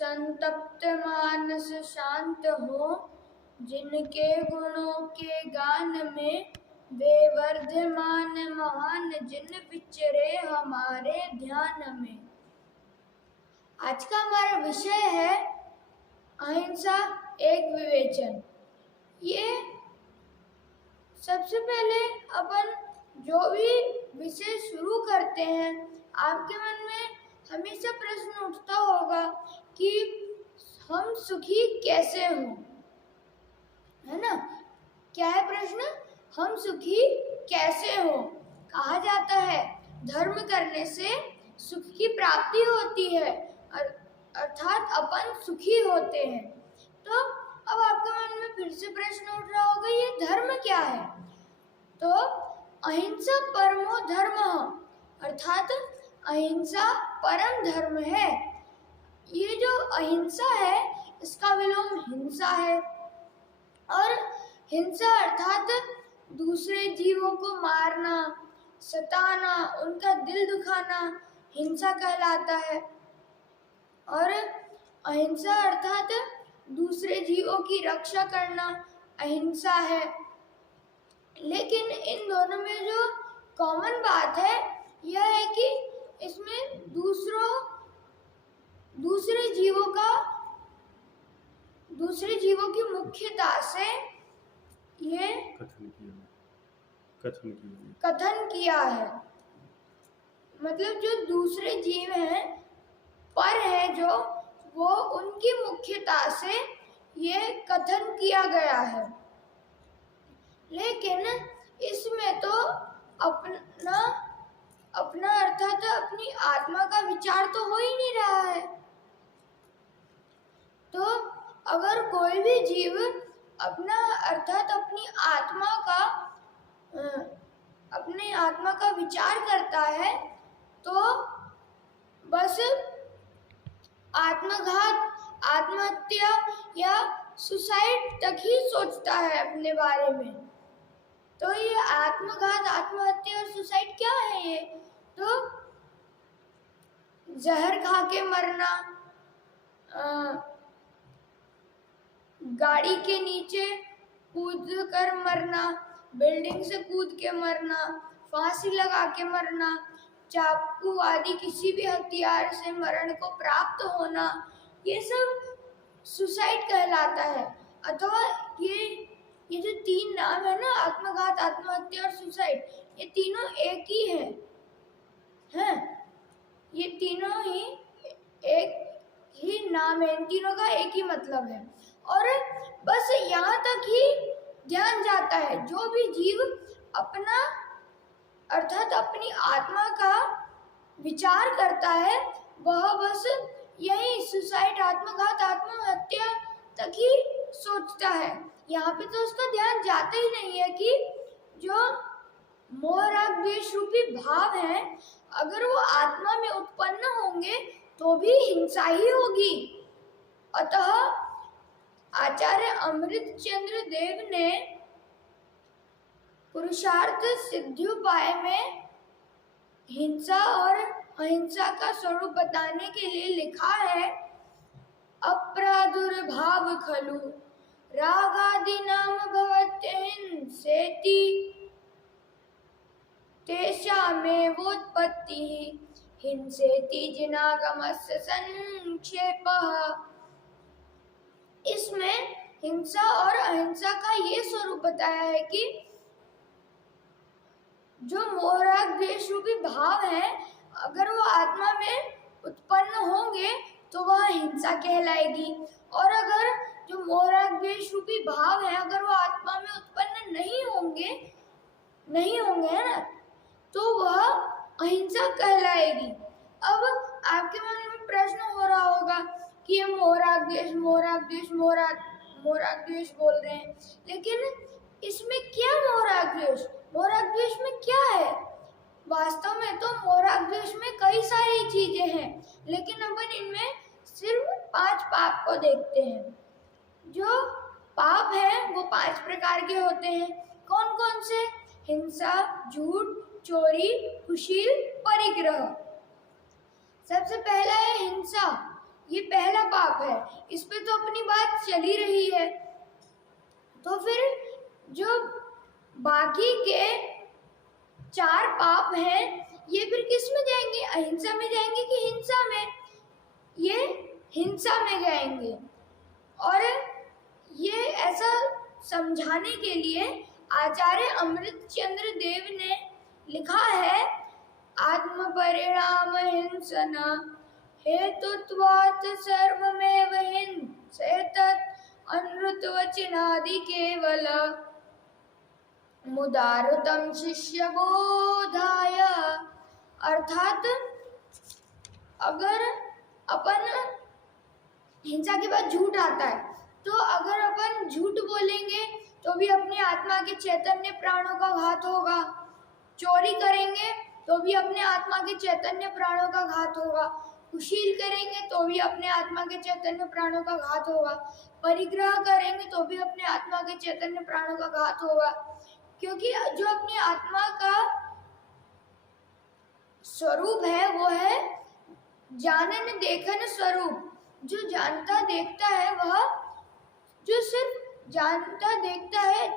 संतप्त मानस शांत हो, जिनके गुणों के गान में वे वर्धमान महान, जिन विचरे हमारे ध्यान में। आज का हमारा विषय है अहिंसा एक विवेचन। ये सबसे पहले अपन जो भी विषय शुरू करते हैं, आपके मन में हमेशा प्रश्न उठता होगा कि हम सुखी कैसे हों, है ना? क्या है प्रश्न? हम सुखी कैसे हों? कहा जाता है धर्म करने से सुख की प्राप्ति होती है, अर्थात अपन सुखी होते हैं। तो अब आपके मन में फिर से प्रश्न उठ रहा होगा, ये धर्म क्या है? तो अहिंसा परमो धर्मः, अर्थात अहिंसा परम धर्म है। ये जो अहिंसा है इसका विलोम हिंसा है, और हिंसा अर्थात दूसरे जीवों को मारना, सताना, उनका दिल दुखाना हिंसा कहलाता है। और अहिंसा अर्थात दूसरे जीवों की रक्षा करना अहिंसा है। लेकिन इन दोनों में जो कॉमन बात है यह है कि इसमें दूसरे जीवों की मुख्यता से ये कथन किया है। मतलब जो दूसरे जीव हैं, पर है जो, वो उनकी मुख्यता से ये कथन किया गया है। लेकिन इसमें तो अपना अर्थात अपनी आत्मा का विचार तो हो ही नहीं रहा है। तो अगर कोई भी जीव अपना अर्थात अपनी आत्मा का विचार करता है तो बस आत्मघात, आत्महत्या या सुसाइड तक ही सोचता है अपने बारे में। तो ये आत्मघात, आत्महत्या और सुसाइड क्या है? ये तो जहर खा के मरना, गाड़ी के नीचे कूद कर मरना, बिल्डिंग से कूद के मरना, फांसी लगा के मरना, चाकू आदि किसी भी हथियार से मरण को प्राप्त होना, ये सब सुसाइड कहलाता है। अथवा ये जो तीन नाम है ना, आत्मघात, आत्महत्या और सुसाइड, ये तीनों एक ही हैं। ये तीनों ही एक ही नाम है, इन तीनों का एक ही मतलब है। और बस यहाँ तक ही ध्यान जाता है। जो भी जीव अपना अर्थात अपनी आत्मा का विचार करता है वह बस यही सुसाइड, आत्मघात, आत्महत्या तक ही सोचता है। यहाँ पे तो उसका ध्यान जाता ही नहीं है कि जो मोह राग द्वेष रूपी भाव है, अगर वो आत्मा में उत्पन्न होंगे तो भी हिंसा ही होगी। अतः आचार्य अमृतचंद्र देव ने पुरुषार्थ सिद्ध्योपाय में हिंसा और अहिंसा का स्वरूप बताने के लिए लिखा है, अप्रादुर्भाव खलु रागादीनां भवत्यहिंसेति, तेषामेवोत्पत्तिः हिंसेति जिनागमस्य संक्षेपः। इसमें हिंसा और अहिंसा का ये स्वरूप बताया है कि जो मोह राग द्वेष रूपी भाव है, अगर वो आत्मा में उत्पन्न होंगे तो वह हिंसा कहलाएगी। और अगर जो मोह राग द्वेष रूपी भाव है, अगर वो आत्मा में उत्पन्न नहीं होंगे है ना, तो वह अहिंसा कहलाएगी। अब आपके मन में प्रश्न हो रहा होगा कि ये मोह राग द्वेष बोल रहे हैं, लेकिन इसमें क्या मोह राग द्वेष? मोह राग द्वेष में क्या है? वास्तव में तो मोह राग द्वेष में कई सारी चीजें हैं, लेकिन अपन इनमें सिर्फ 5 पाप को देखते हैं। जो पाप है वो 5 प्रकार के होते हैं। कौन कौन से? हिंसा, झूठ, चोरी, कुशील, परिग्रह। सबसे पहला है हिंसा। ये पहला पाप पाप है, इस पे तो अपनी बात चली रही है। तो फिर जो बाकी के 4 पाप हैं, ये फिर किस में जाएंगे? अहिंसा में जाएंगे कि हिंसा में? ये हिंसा में जाएंगे। और ये ऐसा समझाने के लिए आचार्य अमृतचंद्र देव ने लिखा है, आत्म परिणाम हिंसन हेतुत्वात् सर्वमेव हिंसेतत् अनृतवचनादि केवल मुदारतम शिष्य बोधाय। अर्थात अगर अपन हिंसा के बाद झूठ आता है, तो अगर अपन झूठ बोलेंगे तो भी अपनी आत्मा के चैतन्य प्राणों का घात होगा। चोरी करेंगे तो भी अपने आत्मा के चैतन्य प्राणों का घात होगा। कुशील करेंगे तो भी अपने आत्मा के चैतन्य प्राणों का घात होगा। परिग्रह करेंगे तो भी अपने आत्मा के चैतन्य प्राणों का घात होगा। क्योंकि जो अपनी आत्मा का स्वरूप है वो है जानन देखन स्वरूप। जो जानता देखता है, वह जो सिर्फ जानता देखता है,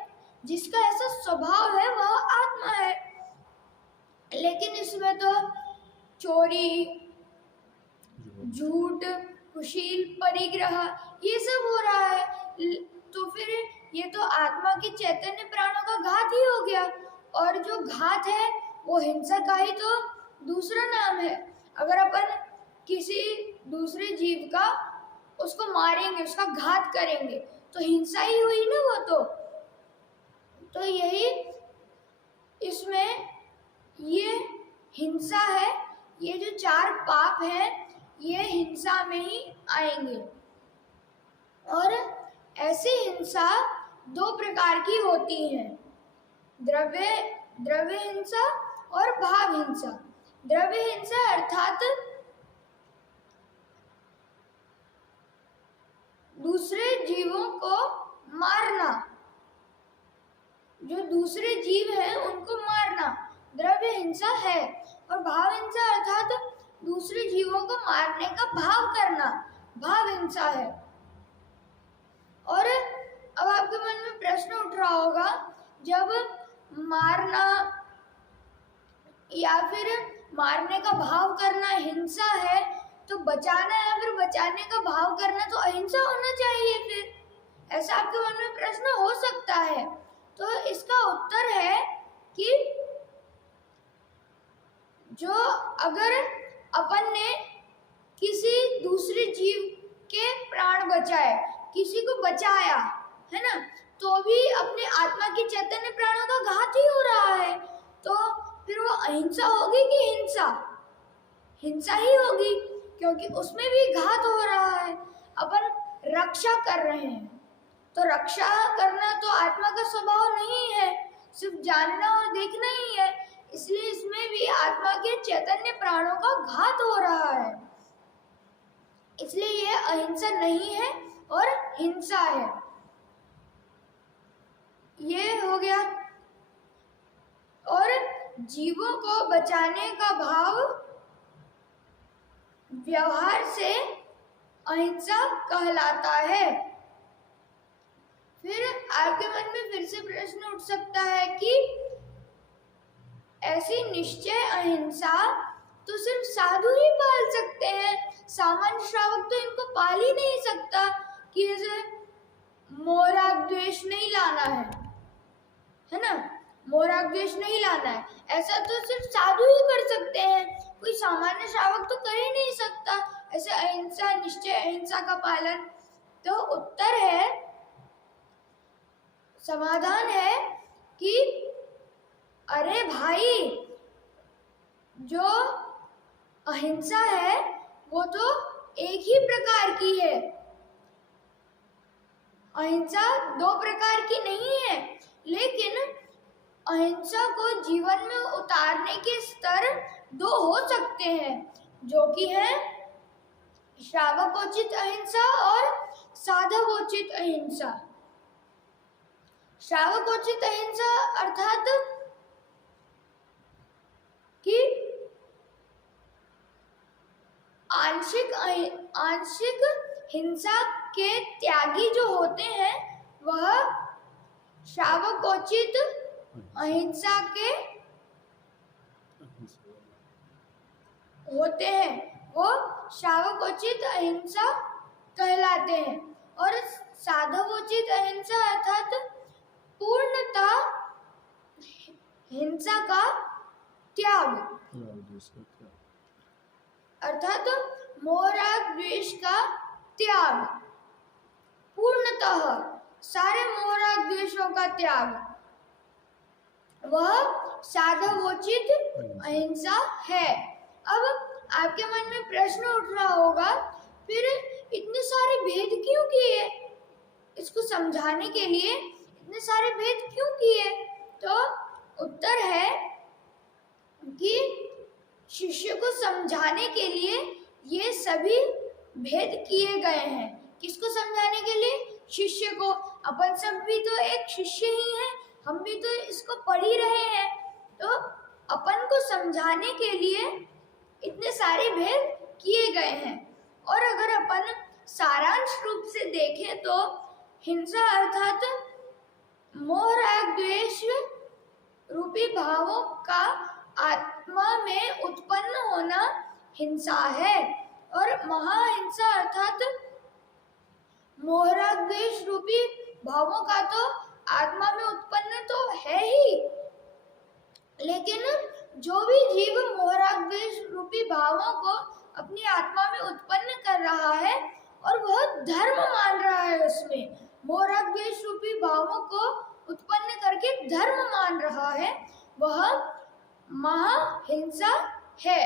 जिसका ऐसा स्वभाव है, वह आत्मा है। लेकिन इसमें तो चोरी, झूठ, कुशील, परिग्रह ये सब हो रहा है। तो फिर ये तो आत्मा के चैतन्य प्राणों का घात ही हो गया। और जो घात है वो हिंसा का ही तो दूसरा नाम है। अगर अपन किसी दूसरे जीव का उसको मारेंगे, उसका घात करेंगे, तो हिंसा ही हुई ना वो तो यही इसमें ये हिंसा है। ये जो 4 पाप हैं, ये हिंसा में ही आएंगे। और ऐसी हिंसा 2 प्रकार की होती है, द्रव्य हिंसा और भाव हिंसा। द्रव्य हिंसा अर्थात दूसरे जीवों को मारना, जो दूसरे जीव हैं उनको मारना द्रव्य हिंसा है। और भाव हिंसा अर्थात दूसरे जीवों को मारने का भाव करना भाव हिंसा है। और अब आपके मन में प्रश्न उठ रहा होगा, जब मारना या फिर मारने का भाव करना हिंसा है, तो बचाना या फिर बचाने का भाव करना तो अहिंसा होना चाहिए। फिर ऐसा आपके मन में प्रश्न हो सकता है। तो इसका उत्तर है कि जो अगर अपन ने किसी दूसरे जीव के प्राण बचाए, किसी को बचाया है ना, तो भी अपने आत्मा के चैतन्य प्राणों का घात ही हो रहा है। तो फिर वो अहिंसा होगी कि हिंसा? हिंसा ही होगी, क्योंकि उसमें भी घात हो रहा है। अपन रक्षा कर रहे हैं, तो रक्षा करना तो आत्मा का स्वभाव नहीं है, सिर्फ जानना और देखना ही है। इसलिए इसमें भी आत्मा के चैतन्य प्राणों का घात हो रहा है। इसलिए ये अहिंसा नहीं है और हिंसा है। ये हो गया। और जीवों को बचाने का भाव व्यवहार से अहिंसा कहलाता है। फिर आपके मन में फिर से प्रश्न उठ सकता है कि ऐसी निश्चय अहिंसा तो सिर्फ साधु ही पाल सकते हैं, सामान्य श्रावक तो इनको पाल ही नहीं सकता। कि जैसे मोहराग द्वेष नहीं लाना है ना, मोहराग द्वेष नहीं लाना है, ऐसा तो सिर्फ साधु ही कर सकते हैं, कोई सामान्य श्रावक तो कर ही नहीं सकता ऐसे अहिंसा निश्चय अहिंसा का पालन। तो उत्तर है, समाधान है कि अरे भाई, जो अहिंसा है वो तो एक ही प्रकार की है, अहिंसा 2 प्रकार की नहीं है। लेकिन अहिंसा को जीवन में उतारने के स्तर 2 हो सकते हैं, जो कि है श्रावकोचित अहिंसा और साधकोचित अहिंसा। श्रावकोचित अहिंसा अर्थात कि आंशिक हिंसा के त्यागी जो होते हैं वह शावकोचित अहिंसा के होते हैं, वो शावकोचित अहिंसा कहलाते हैं। और साधवोचित अहिंसा अर्थात पूर्णता हिंसा का त्याग, अर्थात मोह राग द्वेष का त्याग, पूर्णतः सारे मोह राग द्वेषों का त्याग, वह साधवोचित अहिंसा है। अब आपके मन में प्रश्न उठ रहा होगा, फिर इतने सारे भेद क्यों किए? इसको समझाने के लिए इतने सारे भेद क्यों किए? तो उत्तर है कि शिष्य को समझाने के लिए ये सभी भेद किए गए हैं। किसको समझाने के लिए? शिष्य को। अपन सब भी तो एक शिष्य ही हैं, हम भी तो इसको पढ़ ही रहे हैं, तो अपन को समझाने के लिए इतने सारे भेद किए गए हैं। और अगर अपन सारांश रूप से देखें तो हिंसा अर्थात मोह राग द्वेष रूपी भावों का आत्मा में उत्पन्न होना हिंसा है, और महाहिंसा अर्थात मोह राग द्वेष रूपी भावों का तो आत्मा में उत्पन्न तो है ही, लेकिन जो भी जीव मोह राग द्वेष रूपी भावों को अपनी आत्मा में उत्पन्न कर रहा है और वह धर्म मान रहा है, उसमें मोह राग द्वेष रूपी भावों को उत्पन्न करके धर्म मान रहा है, वह महाहिंसा है।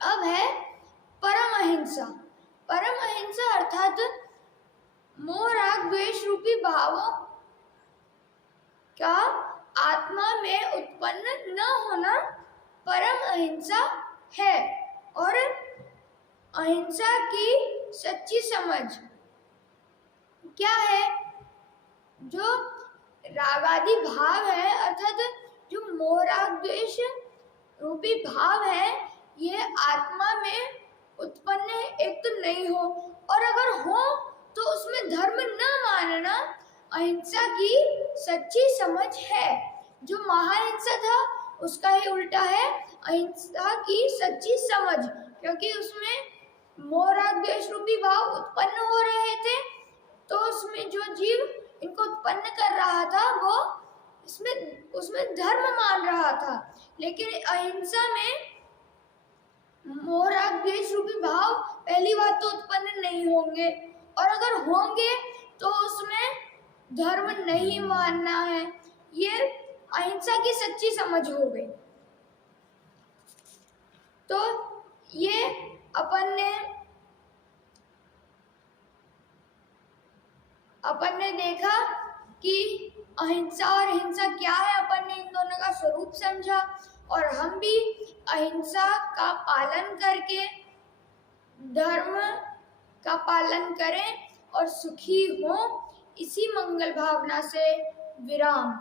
अब है परम अहिंसा। परम अहिंसा अर्थात मोह राग द्वेष रूपी भावों का आत्मा में उत्पन्न न होना परम अहिंसा है। और अहिंसा की सच्ची समझ क्या है? जो रागादि भाव है, अर्थात जो मोह राग द्वेष रूपी भाव है, ये आत्मा में उत्पन्न एक तो नहीं हो, और अगर हो तो उसमें धर्म न मानना अहिंसा की सच्ची समझ है। जो महाहिंसा था उसका ही उल्टा है अहिंसा की सच्ची समझ, क्योंकि उसमें मोह राग द्वेष रूपी भाव उत्पन्न हो रहे थे, तो उसमें जो जीव इनको उत्पन्न कर रहा था वो उसमें धर्म मान रहा था। लेकिन अहिंसा में मोह राग द्वेष रूपी भाव पहली बात तो उत्पन्न नहीं होंगे, और अगर होंगे तो उसमें धर्म नहीं मानना है। ये अहिंसा की सच्ची समझ हो गई। तो ये अपन ने देखा कि अहिंसा और हिंसा क्या है, अपन ने इन दोनों का स्वरूप समझा, और हम भी अहिंसा का पालन करके धर्म का पालन करें और सुखी हों। इसी मंगल भावना से विराम।